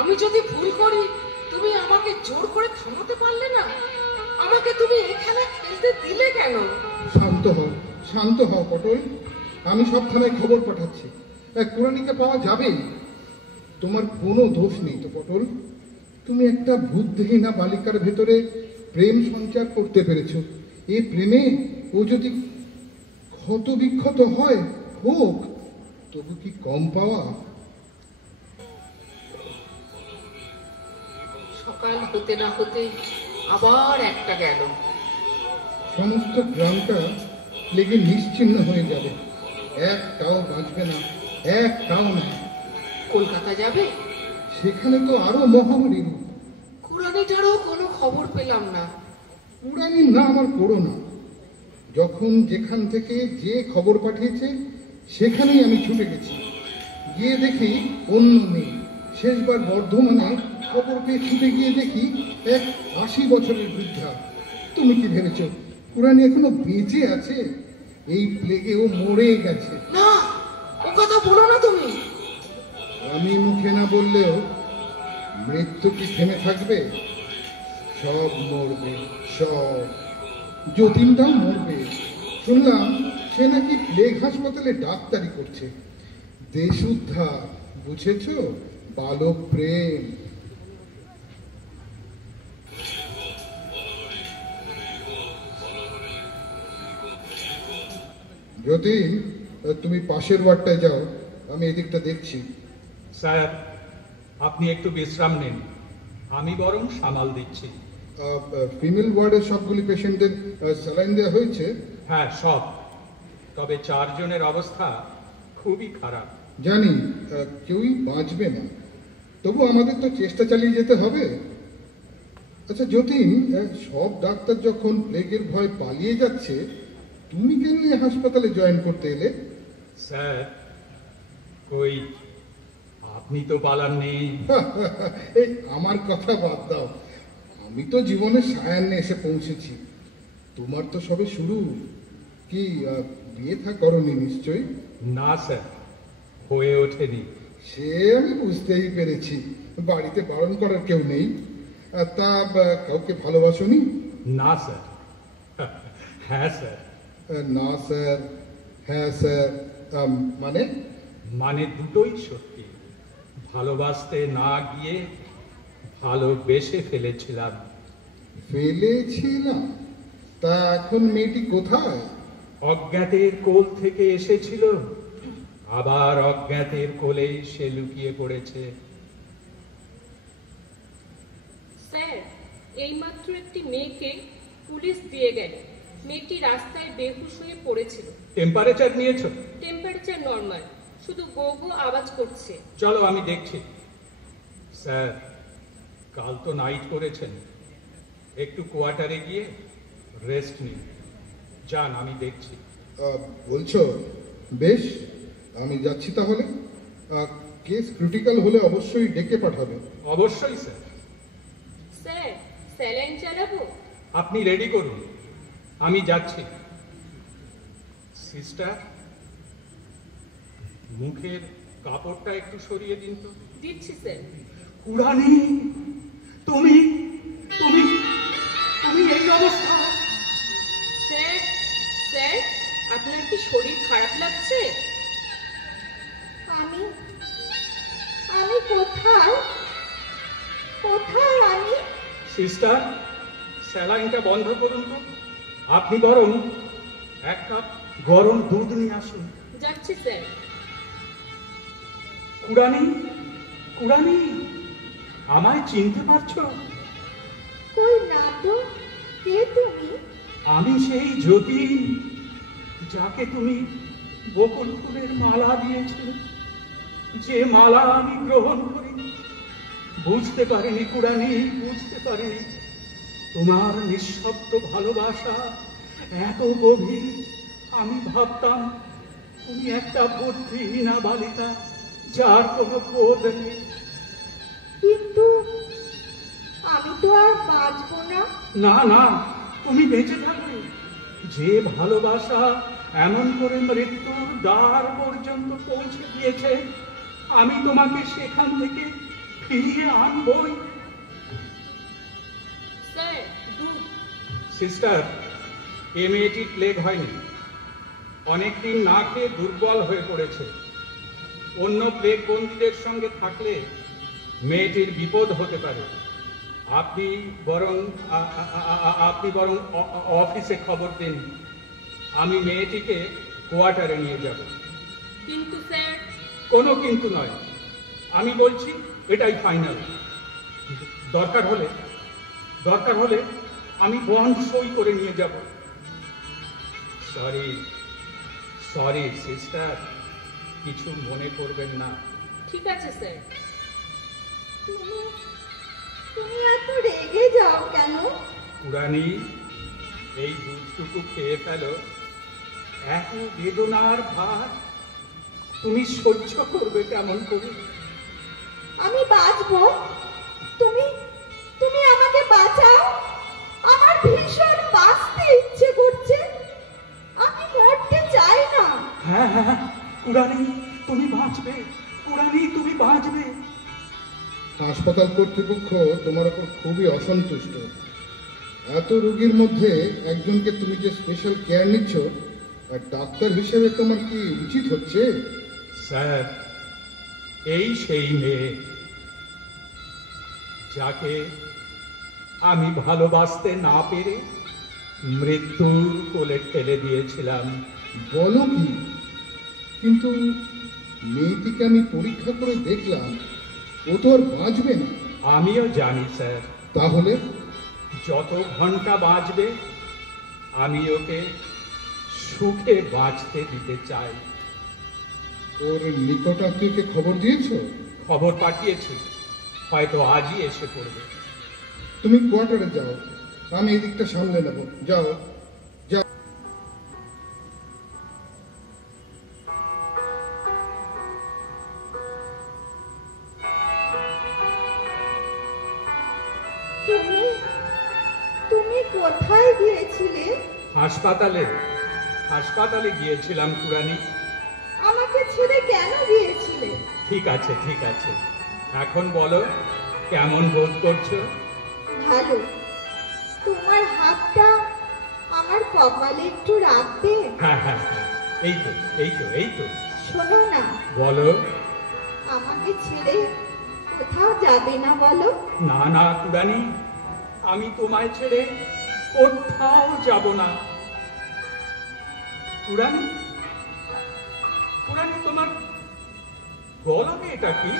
আমি যদি ভুল করি তুমি আমাকে জোর করে থামাতে পারলে না? আমাকে তুমি এই খেলা খেলতে দিলে কেন? শান্ত হও পটল। আমি সব থানায় খবর পাঠাচ্ছি। কুরানিকে পাওয়া যাবেই। তোমার কোনো দোষ নেই তো পটল। তুমি একটা বুদ্ধিহীনা বালিকার ভেতরে প্রেম সঞ্চার করতে পেরেছো। এই প্রেমে ও যদি ক্ষত বিক্ষত হয় হোক, তবু কি কম পাওয়া? সকাল হতে না হতে আবার একটা গেল। সমস্ত গ্রামটা লেগে নিশ্চিহ্ন হয়ে যাবে। একটাও বাঁচবে না, একটাও না। কলকাতা যাবে? সেখানে তো আরো মহামারী রূপ। কুরানিটারও কোনো খবর পেলাম না। কুরানির নাম আর করো না। যখন যেখান থেকে যে খবর পাঠিয়েছে সেখানেই আমি ছুটে গেছি। গিয়ে দেখি অন্য নেই। শেষবার বর্ধমানে খবর পেয়ে ছুটে গিয়ে দেখি এক 80 বছরের বৃদ্ধা। তুমি কি ভেবেছ কুরানি এখনো বেঁচে আছে? এই প্লেগে ও মরে গেছে। না, ও কথা বলো না তুমি। আমি মুখে না বললেও মৃত্যু কি থেমে থাকবে? সব মরবে, সব। যতীনটাও মরবে। শুনলাম সে নাকি প্লেগ হাসপাতালে ডাক্তারি করছে। দেশ উদ্ধার, বুঝেছ? বালক প্রেম। যতীন, তুমি পাশের ওয়ার্ডটায় যাও, আমি এদিকটা দেখছি। স্যার, আপনি একটু বিশ্রাম নিন, আমি বরং সামাল দিচ্ছি। ফিমেল ওয়ার্ডের সবগুলি পেশেন্টদের স্যালাইন দেওয়া হয়েছে? হ্যাঁ, সব। তবে 4 জনের অবস্থা খুবই খারাপ। জানি কেউই বাঁচবে না, তবু আমাদের তো চেষ্টা চালিয়ে যেতে হবে। আচ্ছা যতীন, সব ডাক্তার যখন প্লেগের ভয় পালিয়ে যাচ্ছে, তুমি কেন এই হাসপাতালে জয়েন করতে এলে? স্যার, কই আপনি তো পালাননি। এই আমার কথা বাদ দাও। আমি তো জীবনের সায়ান্নে এসে পৌঁছেছি। তোমার তো সবে শুরু। কি বিয়ে থা করনি নিশ্চয়ই? না স্যার, হয়ে ওঠেনি। সে আমি বুঝতেই পেরেছি। বাড়িতে বারণ করার কেউ নেই। তা কাউকে ভালোবাসোনি? না স্যার। হ্যাঁ স্যার। না স্যার, হ্যাঁ স্যার, মানে? মানে দুটোই সত্যি। ভালোবাসতে না গিয়ে ভালোবেসে ফেলেছিলাম। ফেলেছিলাম? তা এখন মেয়েটি কোথায়? অজ্ঞাতের কোল থেকে এসেছিল, আবার অজ্ঞাতের কোলেই সে লুকিয়ে পড়েছে। স্যার, এইমাত্র একটি মেয়েকে পুলিশ দিয়ে গেল। মেয়েটি রাস্তায় বেহুশ হয়ে পড়েছিল। টেম্পারেচার নিয়েছো? টেম্পারেচার নর্মাল, শুধু গো গো আওয়াজ করছে। চলো আমি দেখছি। স্যার, কাল তো নাইট করেছেন, একটু কোয়ার্টারে গিয়ে রেস্ট নিন। যান, আমি দেখছি। বলছো? বেশ, আমি যাচ্ছি তাহলে। কেস ক্রিটিক্যাল হলে অবশ্যই ডেকে পাঠাবে। অবশ্যই স্যার। স্যার, স্যালাইন চালাবো? আপনি রেডি করুন, আমি যাচ্ছি। সিস্টার, মুখের কাপড়টা একটু সরিয়ে দিন তো। দিচ্ছি স্যার। কুরানি, তুমি তুমি তুমি এই অবস্থা? স্যার, স্যার, আপনার কি শরীর খারাপ লাগছে? আমি কোথায়? কোথায় আমি? সিস্টার, স্যালাইনটা বন্ধ করুন তো। আপনি বরং 1 কাপ গরম দুধ নিয়ে আসুন। যাচ্ছি স্যার। কুরানি, কুরানি, আমায় চিনতে পারছো? কই না তো। কে তুমি? আমি সেই যতীন, যাকে তুমি বকুল ফুলের মালা দিয়েছিলে, যে মালা আমি গ্রহণ করিনি। বুঝতে পারিনি কুরানি, বুঝতে পারিনি। তোমার নিঃশব্দ ভালোবাসা এত গভীর, আমি ভাবতাম তুমি একটা বুদ্ধিহীনা বালিকা, যার কোনো বোধ নেই। কিন্তু আমি তো আর বাঁচবো না। না না, তুমি বেঁচে থাকবে। যে ভালোবাসা এমন করে মৃত্যুর দ্বার পর্যন্ত পৌঁছে দিয়েছে, আমি তোমাকে সেখান থেকে ফিরিয়ে আনবই। স্যার, দুধ। সিস্টার, এ মেয়েটির প্লেগ হয়নি, অনেকদিন না খেয়ে দুর্বল হয়ে পড়েছে। অন্য প্লেগ বন্দীদের সঙ্গে থাকলে মেয়েটির বিপদ হতে পারে। আপনি বরং অফিসে খবর দিন, আমি মেয়েটিকে কোয়ার্টারে নিয়ে যাব। কিন্তু স্যার। কোনো কিন্তু নয়, আমি বলছি এটাই ফাইনাল। দরকার হলে আমি বন্ড সই করে নিয়ে যাব। সরি সিস্টার, কিছু মনে করবেন না। ঠিক আছে স্যার। তুমি এত রেগে যাও কেন? পুরানি, এই দুধটুকু খেয়ে ফেলো। এত বেদনার ভার তুমি সহ্য করবে কেমন করে? আমি বাঁচবো, তুমি আমাকে বাঁচাও। আমার ভীষণ বাঁচতে ইচ্ছে করছে, আমি মরতে চাই না। হ্যাঁ, পুরানি তুমি বাঁচবে, পুরানি তুমি বাঁচবে। হাসপাতাল কর্তৃপক্ষ তোমার উপর খুবই অসন্তুষ্ট। এত রোগীর মধ্যে একজনকে তুমি যে স্পেশাল কেয়ার নিচ্ছ, আর ডাক্তার হিসেবে তোমার কি উচিত হচ্ছে? স্যার, এই সেই মেয়ে যাকে আমি ভালোবাসতে না পেরে মৃত্যুর কোলে ঠেলে দিয়েছিলাম। বলো কি? কিন্তু মেয়েটিকে আমি পরীক্ষা করে দেখলাম, ও তো আর বাঁচবে না। আমিও জানি স্যার। তাহলে যত ঘন্টা বাঁচবে আমি ওকে সুখে বাঁচতে দিতে চাই। ওর নিকটাত্মীয়কে খবর দিয়েছো? খবর পাঠিয়েছি, হয়তো আজই এসে পড়বে। তুমি কোয়ার্টারে যাও, আমি এদিকটা সামলে নেব। যাও যাও। তুমি কোথায় গিয়েছিলে? হাসপাতালে গিয়েছিলাম পুরানি। আমাকে ছেড়ে কেন গিয়েছিলে? ঠিক আছে, এখন বলো, কেমন বোধ করছো? ভালো। তোমার হাতটা আমার কপালে একটু রাখবে? হ্যাঁ, এই তো। শোনো না। বলো। আমাকে ছেড়ে কোথাও যাবে না বলো? না পুরানি, আমি তোমায় ছেড়ে কোথাও যাব না। পুরানি, তোমার গলাতে এটা কি?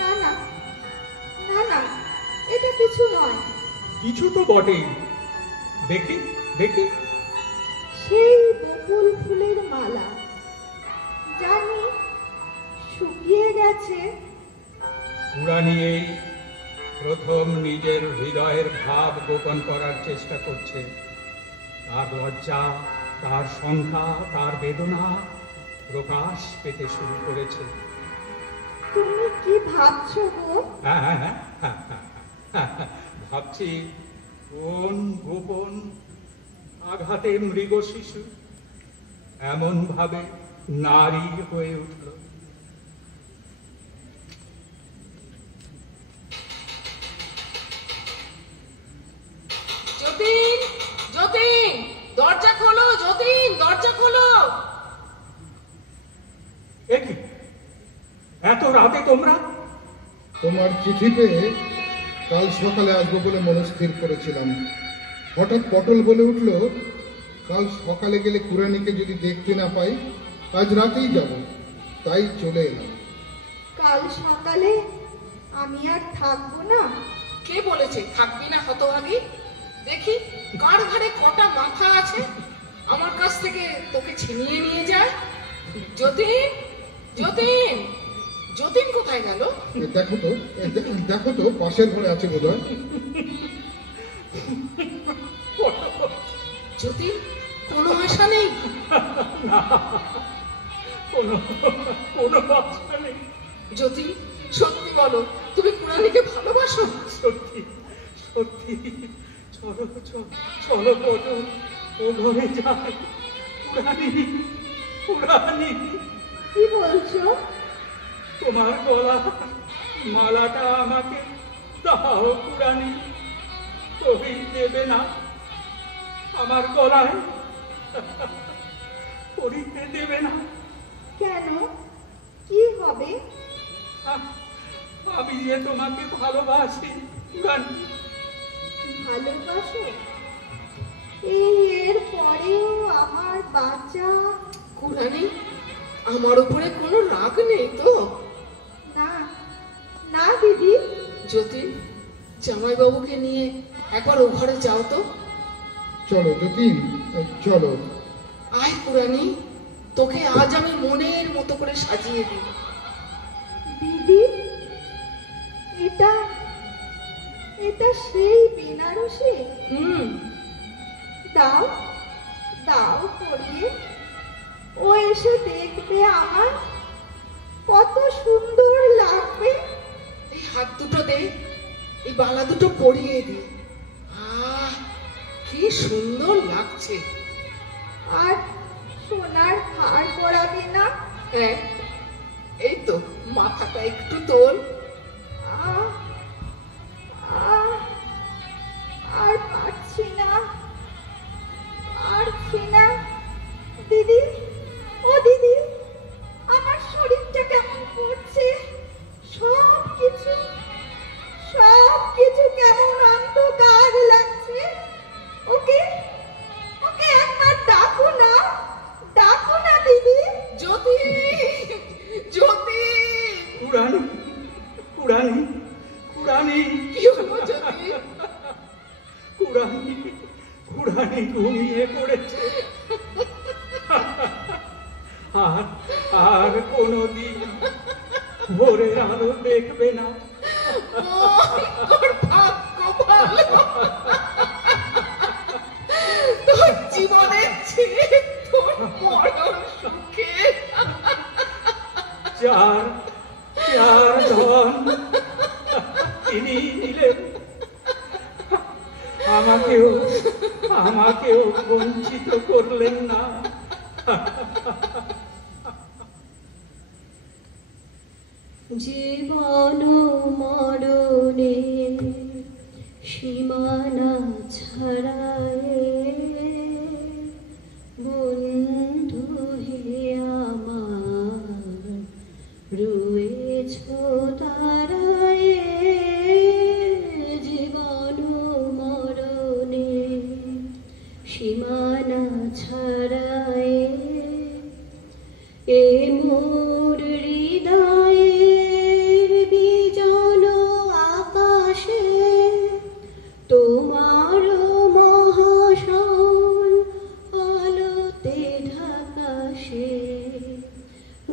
না, এটা কিছু নয়। কিছু তো বটেই। দেখি। সেই বকুল ফুলের মালা, জানি শুকিয়ে গেছে। পুরানি এই প্রথম নিজের হৃদয়ের ভাব গোপন করার চেষ্টা করছে। তার লজ্জা, তার সংখ্যা, তার বেদনা প্রকাশ পেতে শুরু করেছে। তুমি কি ভাবছো গো? হ্যাঁ, ভাবছি কোন গোপন আঘাতে মৃগ শিশু এমন ভাবে নারী হয়ে উঠল। যতীন, দরজা খোলো। যতীন, দরজা খোলো। কি এত রাতে তোমরা? তোমার চিঠি পেয়ে কাল সকালে আসবো বলে মনস্থির করেছিলাম। হঠাৎ পটল বলে উঠল, কাল সকালে গেলে কুরানিকে যদি দেখতে না পাই, আজ রাতেই যাব। তাই চলে এলাম। কাল সকালে আমি আর থাকবো না। কে বলেছে থাকবি না হতভাগী? দেখি কার ঘাড়ে কটা মাথা আছে, আমার কাছ থেকে তোকে ছিনিয়ে নিয়ে যায়। যতীন কোথায় গেল? দেখো তো পাশের ঘরে আছে বোধহয়। যদি কোনো আশা নেই? কোনো আশা নেই। যদি সত্যি বলো, তুমি পুরাণীকে ভালোবাসো? সত্যি সত্যি। চলো চলো পটল, ও ঘরে যাই। পুরাণী, কি বলছো? তোমার গলা মালাটা আমাকে দাও পুরাণী। তুমি দেবে না আমার গলায়? পরিতে দেবে না? কেন, কি হবে? আমি যে তোমাকে ভালোবাসি পুরাণী। ভালোবাসো? এর পরেও আমার বাচ্চা? কুরানি, আমার উপরে কোনো রাগ নেই তো? না না দিদি। যদি জামাইবাবুকে নিয়ে একবার ও ঘরে যাও তো। চলো যতীন, চলো। আয় কুরানি, তোকে আজ আমি মনের মতো করে সাজিয়ে দিই। দিদি, এটা এটা সেই বেনারসি? দাও দাও পরিয়ে, ও এসে দেখবে আমার কত সুন্দর লাগবে। এই হাত দুটো দে, এই বালা দুটো পরিয়ে দি। আহ, কি সুন্দর লাগছে। আর সোনার হার পরাবে না? হ্যাঁ, এই তো মাথাটা একটু তোল। আহ, আহ, আর পারছি না, পারছি না। দিদি, ও দিদি, আমার শরীরটা কেমন করছে, সব কিছু কেমন অন্ধকার লাগছে। ওকে ওকে একবার ডাকো না দিদি। জ্যোতি, জ্যোতি। পুরাণী পুরাণী পুরাণী, কি হলো জ্যোতি? পুরাণী ঘুমিয়ে পড়েছে। আর কোনদিন ভোরের আলো দেখবে না। তোর ভাগ্য ভালো, তোর জীবনের চেয়ে তোর মরণ সুখে। চার ধন তিনি দিলেন, আমাকেও বঞ্চিত করলেন না। জীবন মরণে সীমানা ছাড়ায়, বন্ধু হে আমার রয়েছ তারায়। জীবন মরণে সীমানা ছাড়ায়, এ মোর হৃদয়ে বিজন আকাশে তোমার মহাশয় আলোতে ঢাকাশে।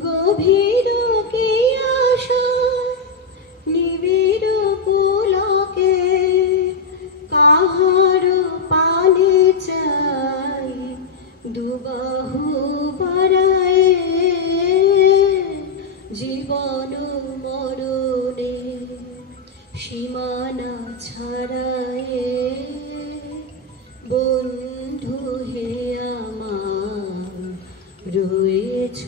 গভীর কি আশা নিবিড় পুলকে, কাহার পানে চাই দুবাহু বাড়ায়। জীবন মরণে সীমানা ছাড়ায়, বন্ধু হে আমার রয়েছ